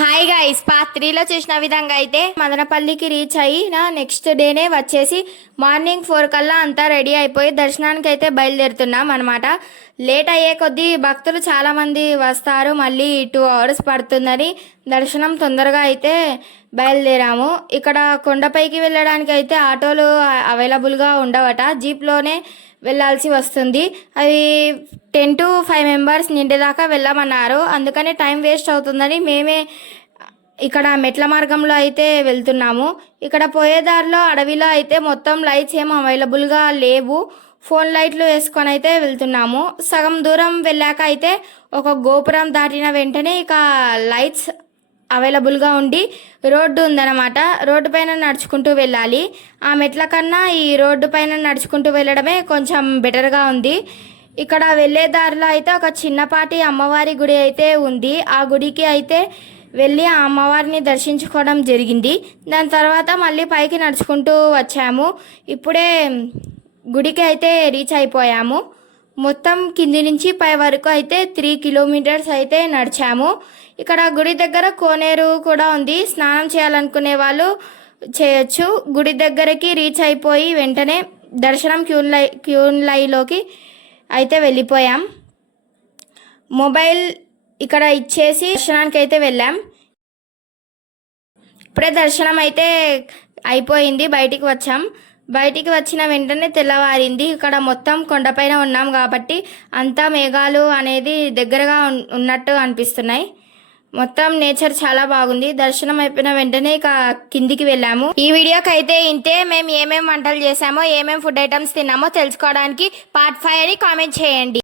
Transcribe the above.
Hi guys part 3లో చూసిన విధంగా అయితే మదనపల్లికి రీచ్ అయ్యి నెక్స్ట్ డేనే వచ్చేసి మార్నింగ్ 4 కల్లా అంతా రెడీ అయిపోయి దర్శనానికి అయితే బయలుదేరుతున్నాం అనమాట. లేట్ అయ్యే కొద్దీ భక్తులు చాలా మంది వస్తారు, మళ్ళీ 2 అవర్స్ పడుతుందని దర్శనం తొందరగా అయితే బయలుదేరాము. ఇక్కడ కొండపైకి వెళ్ళడానికి అయితే ఆటోలు అవైలబుల్గా ఉండవట, జీప్లోనే వెళ్ళాల్సి వస్తుంది. అవి 10 to 5 మెంబర్స్ నిండేదాకా వెళ్ళమన్నారు, అందుకని టైం వేస్ట్ అవుతుందని మేమే ఇక్కడ మెట్ల మార్గంలో అయితే వెళ్తున్నాము. ఇక్కడ పోయేదారిలో అడవిలో అయితే మొత్తం లైట్స్ ఏం అవైలబుల్గా లేవు, ఫోన్ లైట్లు వేసుకొని అయితే వెళ్తున్నాము. సగం దూరం వెళ్ళాక అయితే ఒక గోపురం దాటిన వెంటనే ఇక లైట్స్ అవైలబుల్గా ఉండి రోడ్డు ఉందన్నమాట. రోడ్డు పైన నడుచుకుంటూ వెళ్ళాలి. ఆ మెట్ల కన్నా ఈ రోడ్డు పైన నడుచుకుంటూ వెళ్ళడమే కొంచెం బెటర్గా ఉంది. ఇక్కడ వెళ్ళే దారిలో అయితే ఒక చిన్నపాటి అమ్మవారి గుడి అయితే ఉంది. ఆ గుడికి అయితే వెళ్ళి ఆ అమ్మవారిని దర్శించుకోవడం జరిగింది. దాని తర్వాత మళ్ళీ పైకి నడుచుకుంటూ వచ్చాము. ఇప్పుడే గుడికి అయితే రీచ్ అయిపోయాము. మొత్తం కింది నుంచి పై వరకు అయితే 3 కిలోమీటర్స్ అయితే నడిచాము. ఇక్కడ గుడి దగ్గర కోనేరు కూడా ఉంది, స్నానం చేయాలనుకునే వాళ్ళు చేయొచ్చు. గుడి దగ్గరికి రీచ్ అయిపోయి వెంటనే దర్శనం క్యూన్ లైన్లోకి అయితే వెళ్ళిపోయాం. మొబైల్ ఇక్కడ ఇచ్చేసి దర్శనానికి అయితే వెళ్ళాం. ఇప్పుడే దర్శనం అయితే అయిపోయింది, బయటికి వచ్చాం. బయటికి వచ్చిన వెంటనే తెల్లవారింది. ఇక్కడ మొత్తం కొండపైన ఉన్నాం కాబట్టి అంతా మేఘాలు అనేది దగ్గరగా ఉన్నట్టు అనిపిస్తున్నాయి. మొత్తం నేచర్ చాలా బాగుంది. దర్శనం అయిపోయిన వెంటనే ఇక కిందికి వెళ్ళాము. ఈ వీడియోకి అయితే ఇంతే. మేము ఏమేమి వంటలు చేసామో, ఏమేమి ఫుడ్ ఐటమ్స్ తిన్నామో తెలుసుకోవడానికి పార్ట్ 5 అని కామెంట్ చేయండి.